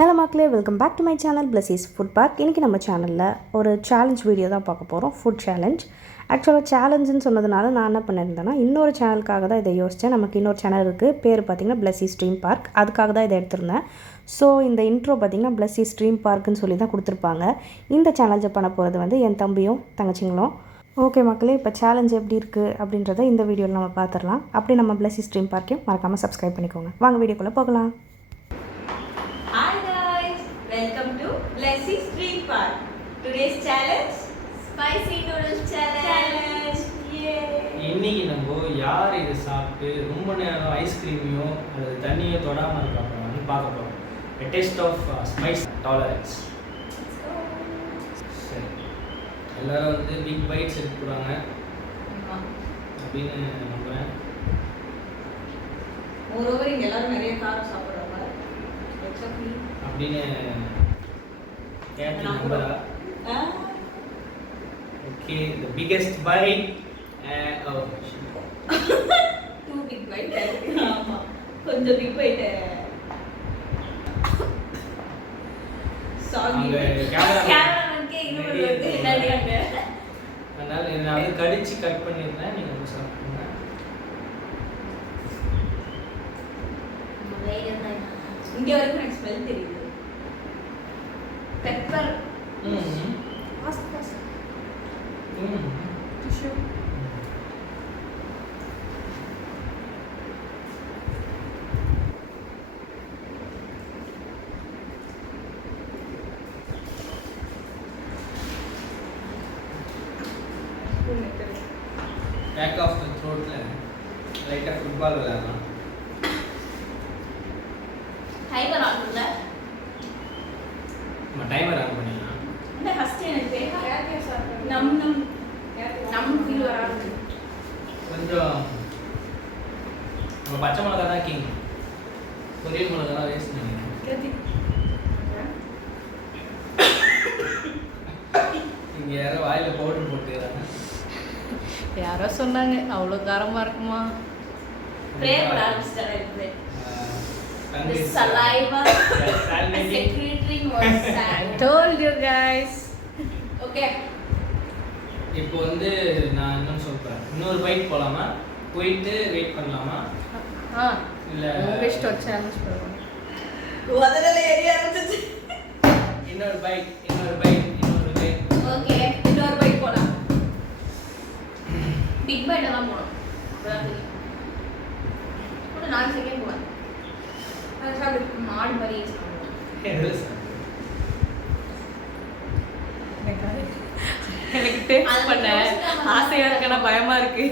Hello மக்களே, welcome back to my channel பிளஸீஸ் food park. இன்றைக்கி நம்ம சேனலில் ஒரு சேலஞ்ச் வீடியோ தான் பார்க்க போகிறோம். Food challenge. ஆக்சுவலாக சேலஞ்சுன்னு சொன்னதுனால நான் என்ன பண்ணியிருந்தேன்னா, இன்னொரு சேனலுக்காக தான் இதை யோசித்தேன். நமக்கு இன்னொரு சேனல் இருக்குது, பேர் பார்த்திங்கன்னா பிளஸீஸ் ட்ரீம் பார்க். அதுக்காக தான் இதை எடுத்திருந்தேன். ஸோ இந்த இன்ட்ரோ பார்த்திங்கன்னா பிளஸீஸ் ட்ரீம் பார்க்குன்னு சொல்லி தான் கொடுத்துருப்பாங்க. இந்த சேலஞ்சை பண்ண போகிறது வந்து என் தம்பியும் தங்கச்சிங்களும். ஓகே மக்களே, இப்போ சேலஞ்ச் எப்படி இருக்குது அப்படின்றத இந்த வீடியோவில் நம்ம பார்த்துடலாம். அப்படி நம்ம பிளஸீஸ் ட்ரீம் பார்க்கையும் மறக்காமல் சப்ஸ்கிரைப் பண்ணிக்கோங்க. வாங்க வீடியோக்குள்ளே போகலாம். Welcome to Blessie's Dream Park. Today's challenge, spicy noodles challenge. இன்னைக்கு நம்ம யார் இதை சாப்பிட்டு ரொம்ப நேரம் ஐஸ்கிரீமையோ அல்லது தண்ணியோ தொடாமல் இருக்காங்கன்னு பார்க்க போகிறோம். A taste of spice tolerance. சரி, எல்லாரும் வந்து பிக் பைட்ஸ் எடுத்து போகிறாங்க அப்படின்னு நம்புகிறேன். மோரோவர் இங்கே எல்லாரும் நிறைய காரம் சாப்பிட்றாங்க அப்படின்னு கேட்டு நம்புறா. Okay, the biggest bite. Oh, too big bite. ஆமா, கொஞ்சம் big bite. சாரி, கேமராமேன்கே இன்னொரு நடிகாங்க. அதனால நான் வந்து கடிச்சு கட் பண்ணிருந்தேன். நீங்க வந்து சாப்பிடுங்க. இங்க வரைக்கும் எனக்கு ஸ்மெல் தெரியுது. Pepper tissue back of the த்ரோட்ல லைட்டா ஃபுட்பால் விளையாடலாம். டைமர் ஆன் பண்ணல. நம்ம டைமர் ஆன் பண்ணிடலாம். இந்த ஃபர்ஸ்ட் எனக்கு நம் ஃபீல் வராது. கொஞ்சம் நம்ம பச்சை மிளகா தான் கிங். கொரியன் மிளகா தான் வேஸ்ட் நினைக்கிறேன். இங்கே யாரோ வாயில் பவுடர் போட்டுக்கிறாங்க. யாரோ சொன்னாங்க அவ்வளோ காரமாக இருக்குமா? ப்ரே பண்ண ஆரம்பிச்சிட்டாரு. The saliva, the secretary was sad. I told you guys. Okay. இப்போ வந்து நான் இன்னும் சொல்றேன். இன்னொரு பைட் போலாமா? போயிட்டு வெயிட் பண்ணலாமா? இல்ல உங்க இஷ்டம். சேலஞ்ச் பண்ணுவோம். அதனால ஏரியா இருந்துச்சு. இன்னொரு பைட். ஓகே, இன்னொரு பைட் போலாம். பிக் பைட் எல்லாம் போலாம். அதாவது ஒரு 4 செகண்ட் போலாம். அது சாப்பிட்டு மாடு மாதிரி எனக்கு டேஸ்ட் பண்ண ஆசையா இருக்கு, ஆனா பயமா இருக்கு.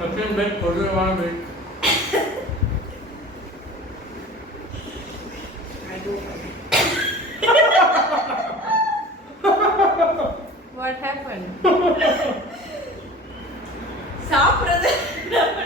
மட்டன் பைட் பொதுவான பைட். What happened? சாப்பிடுறது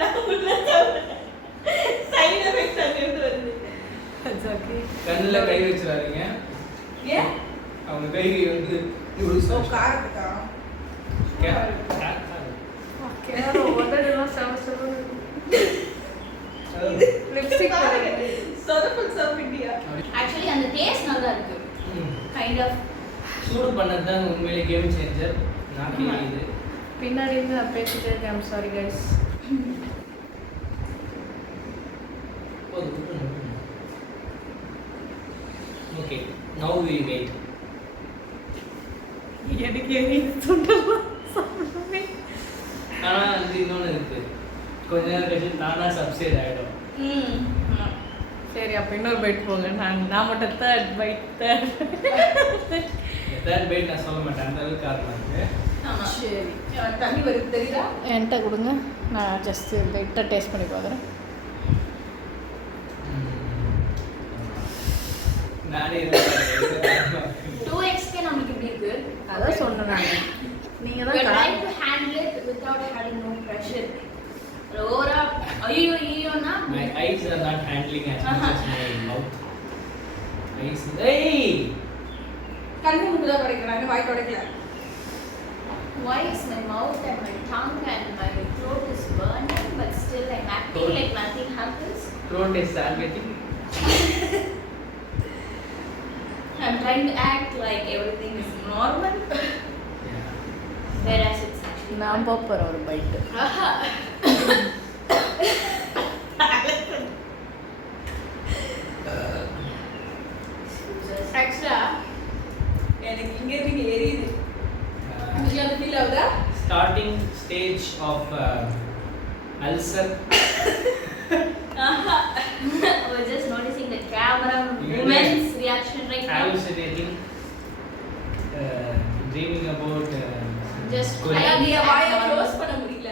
நான் உள்ள சாப்பிடுறேன். சைடு எஃபெக்ட்ஸ் அங்கிருந்து வருது. It's okay. கண்ணுல கை வச்சிராதீங்க. ஏன்? அவங்க கை வந்து நூடுல்ஸ் காரத்துக்கா? Okay. உடனெல்லாம் சாப்பிட்டு லிப்ஸ்டிக் சொதப்பல் சாப்பிட்டியா? ஆக்சுவலி அந்த டேஸ்ட் நல்லா இருக்கு. கைண்ட் ஆஃப் சூடு பண்ணது தான் உண்மையிலே கேம் சேஞ்சர். நாக்கி இது பின்னாடி இருந்து நான் பேசிட்டே இருக்கேன். I'm sorry guys. Okay, now we wait. எனக்கு எரியுது தொண்டெல்லாம் சாப்பிடவே. ஆனால் அது இன்னொன்று இருக்குது, கொஞ்ச நேரம் கழிச்சு தானாக சப்சைட் ஆகிடும். சரி, அப்போ இன்னொரு பைட் போங்க. நான் மட்டும் தேர்ட் பைட் நான் சொல்ல மாட்டேன், அந்த அளவுக்கு காரணம் இருக்குது. சரி, தண்ணி வருது தெரியுதா? என்கிட்ட கொடுங்க, நான் ஜஸ்ட் லைட்டாக டேஸ்ட் பண்ணி பார்க்குறேன். நானே 2x நமக்கு இப்படி இருக்கு. அதான் சொன்னேன் நான். நீங்கள் We தான் try to handle it without having no pressure. Aurora, ayyo na. My eyes are not handling as much as my mouth. Eyes. Hey! கண்ணு முதுல படைக்கறாங்க, வாய் தொடக்கல. Why is my mouth and my tongue and my throat is burning, but still I'm acting like nothing happens. Throat is salvating. I'm trying to act like everything is normal, Yeah. whereas it's actually நான் போறேன் ஒரு byte. Aha. Extra. எனக்கு இங்க இருந்து எரியுது. உங்களுக்கு அது feel ஆகுதா? Starting stage of ulcer. I was just noticing the camera woman's reaction right now. Hallucinating. Dreaming about. Just going- ஐயா வாயை க்ளோஸ் பண்ண முடியல.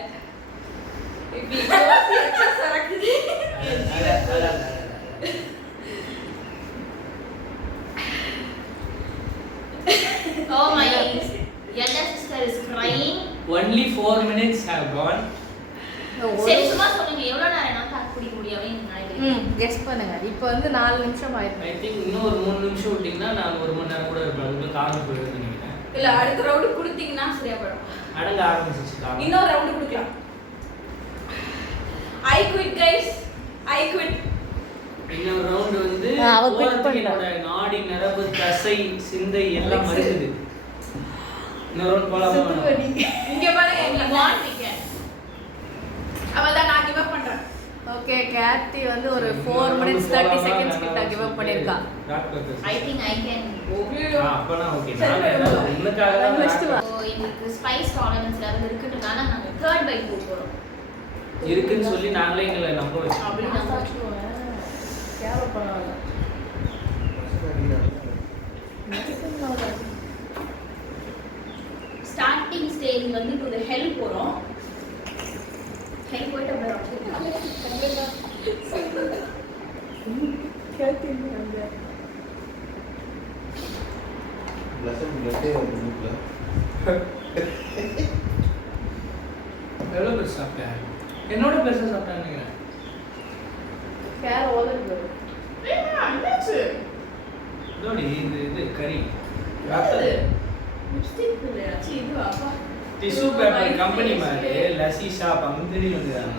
இப்படி க்ளோஸ் எக்ஸஸ் சரக்குது. Oh my younger sister is crying. Only 4 minutes have gone. சரி சும்மா சொல்லுங்க எவ்வளவு நேரம் நான் தாக்கு பிடிக்க முடியாம நினைக்கிறேன். கெஸ் பண்ணுங்க. இப்போ வந்து 4 நிமிஷம் ஆயிடுச்சு. I think இன்னும் ஒரு 3 நிமிஷம் விட்டீங்கன்னா நான் 1 மணி நேரம் கூட இருப்பேன். உங்களுக்கு காரணம் போயிடுது நினைக்கிறேன். இல்ல அடுத்த ரவுண்ட் கொடுத்தீங்கன்னா சரியா போயிடும். அடங்க ஆரம்பிச்சிச்சு காரணம். இன்னொரு ரவுண்ட் கொடுக்கலாம். I quit guys. I quit. இன்னொரு ரவுண்ட் வந்து அவ quit போறதுக்கு பண்ணிட்டா. என்னோட நாடி நரம்பு தசை சிந்தை எல்லாம் மறுக்குது. இன்னொரு ரவுண்ட் போலாமா? இங்க பாருங்க எங்க வாட் வீக்கெண்ட். அவதான் நான் கிவ் அப் பண்றேன். ஓகே கார்த்தி வந்து ஒரு 4 minutes 30 seconds கிட்ட கிவ் அப் பண்ணிருக்கா. I think I can go. அப்பனா ஓகே. நான் உங்களுக்காக தான் So இன்னைக்கு ஸ்பைஸ் டாலரன்ஸ் லெவல் இருக்குன்றதால நாங்க தேர்ட் பைட் போறோம். இருக்குன்னு சொல்லி நாங்களே எங்களை நம்ப வச்சோம். அப்படி நான் சொல்லுவேன். கேவல பரவாயில்ல. ஸ்டார்டிங் ஸ்டேஜ் வந்து இப்போ the ஹெல்ப் போறோம். ஹெல்ப் போய்ட்டு அப்படியே கார்த்தி வந்து எவ்வளோ பெருசு சாப்பிட்டேன்? என்னோட பெருசா சாப்பிட்டேன்னு நினைக்கிறேன். கேர் ஓலர் என்னாச்சு? இதோடி இது கறி லிப்ஸ்டிக் இல்லையா? சீ இது அப்பா. டிஷ்யூ பேப்பர் கம்பெனி மாதிரி லஸ்ஸி ஷாப் அங்க தெரியும் வந்துறாங்க.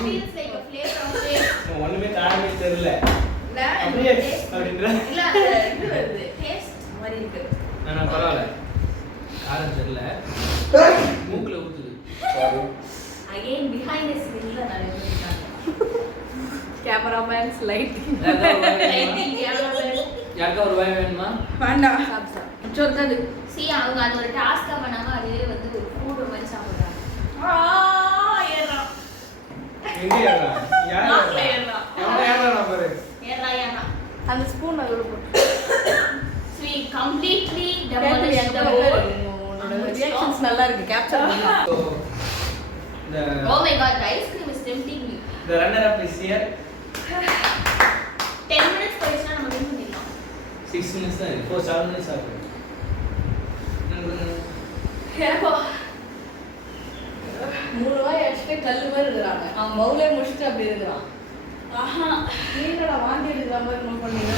Feels like a flavor of taste. ஒண்ணுமே காரணமே தெரியல. இல்ல அப்படியே அப்படின்ற இல்ல இது வருது டேஸ்ட் மாதிரி இருக்கு. நான் பரவாயில்ல. காரணம் தெரியல. மூக்குல ஊத்துது. Again behind the screen ல நிறைய பேர் இருக்காங்க. Cameramen lighting. Lighting camera. யாருக்கா ஒரு வாய் வேணுமா? வேண்டாம். சொல்றது See அவங்க அது ஒரு டாஸ்கா பண்ணாம அதுவே வந்து ஒரு ஃபுட் மாதிரி சாப்பிடுறாங்க. ஏறா. எங்க ஏறா? யார் நாக்குல ஏறா? ஏறா. ஏறா பாரு. ஏறா. அந்த ஸ்பூன் அதுல போட்டு So we completely கேர்த்தி demolished அந்த the பக்கம் whole. உன்னோட ரியாக்ஷன்ஸ் நல்லா இருக்கு கேப்சர் பண்ணலாம். So the Oh my god, the ice cream is tempting me. the runner up is here. 10 minutes போயிடுச்சுனா நம்ம வின் பண்ணிடலாம். 6 minutes தான் இருக்கு. 7 minutes ஆகும். கேப்பா. 3 வாய் அடிச்சுட்டு கல்லு மாதிரி இருக்கிறாங்க. அவன் மவுலே முடிச்சுட்டு அப்படி இருக்கிறான். ஆஹா. நீங்களா வாந்தி எடுக்கிற மாதிரி நோட் பண்ணீங்க.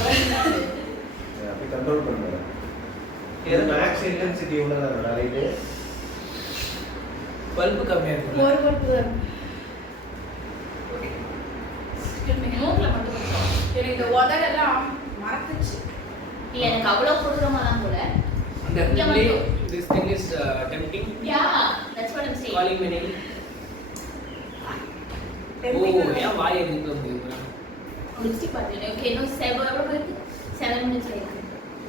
அப்படி கண்ட்ரோல் பண்ணுங்க. எது? மேக்ஸ் இன்டென்சிட்டி எவ்வளவு ரைட்டு? பல்பு கம்மியா இருக்குல்ல. ஒரு பொறுப்பு தான். மூக்குல மட்டும் கொஞ்சம். எனக்கு இந்த உதடெல்லாம் மறந்துச்சு. இல்ல எனக்கு அவ்வளவு கொடுக்குறமாலாம் போல. Definitely this thing is tempting. Yeah, that's what I'm saying. Calling my name. Oh, ஏன் வாய் எதுக்கு அப்படிங்கறாங்க. லிப்ஸ்டிக் பார்த்தேன். ஓகே இன்னும் 7 எவ்வளவு போயிருக்கு? 7 minutes ஆயிருக்கு.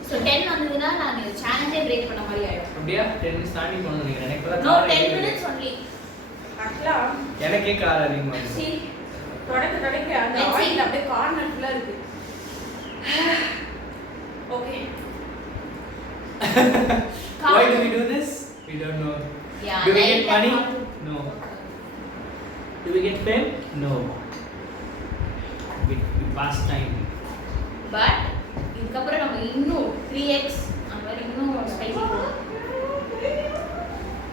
So 10 வந்ததுன்னா நான் சேலஞ்சே பிரேக் பண்ண மாதிரி ஆயிடும். அப்படியே 10 minutes தாண்டி போகணும் நினைக்கிறேன். எனக்கு கூட No, கால் 10 அடிக்குது. minutes only. ஆக்சுவலா எனக்கே கால் அதிகமா இருக்கு. See, தொடக்க அந்த Let's see. ஆயில் அப்படியே கார்னர் ஃபுல்லா இருக்கு. Okay. Why do we do this? We don't know. Yeah, Do we like get that money? how to- No. Do we get fame? No. We pass time. But இதுக்கப்புறம் நம்ம இன்னும் 3x அந்த மாதிரி இன்னும் spicy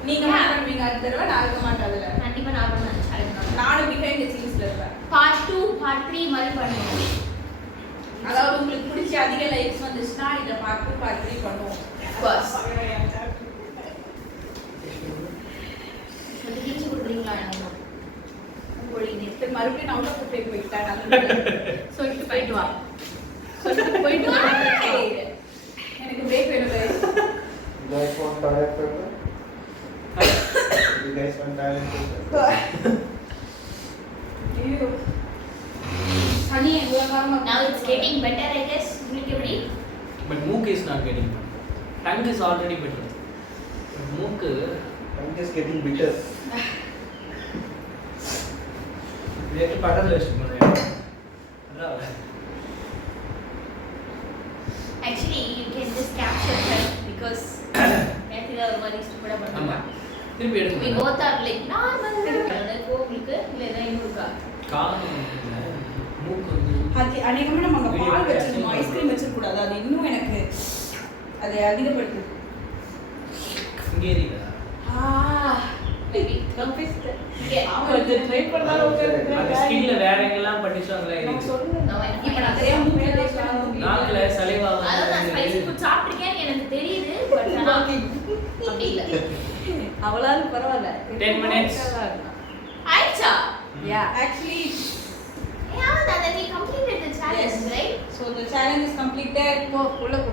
நீங்க என்ன பண்ணுவீங்க அடுத்த தடவை? நான் இருக்க மாட்டேன் அதுல. கண்டிப்பா நான் பண்ண சேலஞ்ச் நானும் பிஹைண்ட் தி சீன்ஸ்ல இருப்பேன். பார்ட் 2 பார்ட் 3 மாதிரி பண்ணுவோம். அதாவது உங்களுக்கு பிடிச்ச அதிக லைக்ஸ் வந்துச்சுன்னா இத பார்ட் 2 பார்ட் 3 பண்ணுவோம். பஸ் கொஞ்சம் கிஞ்சி கொடுக்குறீங்களா எனக்கு பொழிங்க மறுபடியும் நான் அவுட் ஆஃப் ப்ளே போயிட்டேன் சொல்லிட்டு போயிட்டு வா சொல்லிட்டு போயிட்டு வா எனக்கு பிரேக் வேணும் guys. You guys want toilet paper? You guys want toilet paper? ஐயோ சனி எவ்வளோ காலமாக now it's getting better I guess உங்களுக்கு எப்படி பட் மூக்கு is not getting tongue is already better மூக்கு I'm just getting bitter. இதுக்கு பக்கத்தில் வச்சுட்டு போனேன் actually you can just capture her because நேத்தில ஒரு மாதிரி ஸ்டூபிடா ஆமா பண்ணாங்க திருப்பி we எடுங்க both are like normal எனக்கு உங்களுக்கு இல்ல ஏதாவது இன்னும் இருக்கா காது மூக்கு வந்து அது அநேகமாக நம்ம அங்கே பால் வச்சிருக்கோம் ஐஸ்கிரீம் வச்சிருக்கூடாது அது இன்னும் எனக்கு அதை அதிகப்படுத்துது இங்கே எரியுதா maybe confess கொஞ்சம் ட்ரை பண்ணாலும் அது ஸ்கின்ல வேற எங்கெல்லாம் பண்ணிச்சாங்களா இருக்கு இப்போ நான் தெரியாம மூஞ்சில தேய்ச்சலாம். நாக்குல சலைவா அதான் நான் ஸ்பைசி ஃபுட் சாப்பிட்டிருக்கேன் எனக்கு தெரியுது பட் ஆனா அப்படி இல்ல அவளாவது பரவாயில்ல 10 minutes. ஆயிச்சா yeah Actually, yeah that we completed the challenge Yes. right so the challenge is completed. போ உள்ள போ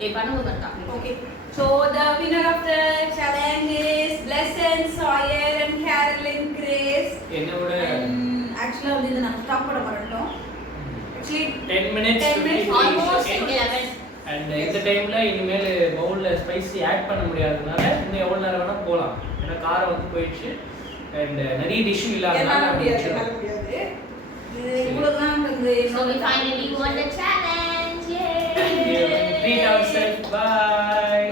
ஏய் பண்ணுங்க பண்ணா Okay. So the winner of the challenge is Blessed, Sawyer and Carolyn Grace. என்னோட And actually வந்து இதை நான் ஸ்டாப் பண்ண வரட்டும். Actually 10 minutes 10 minutes, 15 almost seconds. 11 and இந்த டைம்ல இனிமேல் பவுல்ல ஸ்பைசி ஆட் பண்ண முடியாததுனால இன்னும் எவ்வளவு நேரம் வேணா போலாம் ஏன்னா காரம் வந்து போயிடுச்சு அண்ட் நிறைய டிஷ்ஷு என்னால இல்லாதனால முடியாது, என்னால முடியாது. இது இவ்வளவுதான் வந்து so we finally won the challenge treat ourselves bye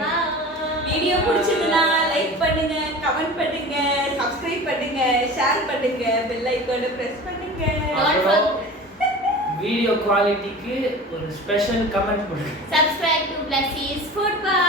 video பிடிச்சதுன்னா லைக் பண்ணுங்க, கமெண்ட் பண்ணுங்க, சப்ஸ்கிரைப் பண்ணுங்க, ஷேர் பண்ணுங்க, பெல் ஐகானை பிரஸ் பண்ணுங்க. அப்புறம் வீடியோ குவாலிட்டிக்கு ஒரு ஸ்பெஷல் கமெண்ட் பண்ணுங்க subscribe to Blessie's Food Bar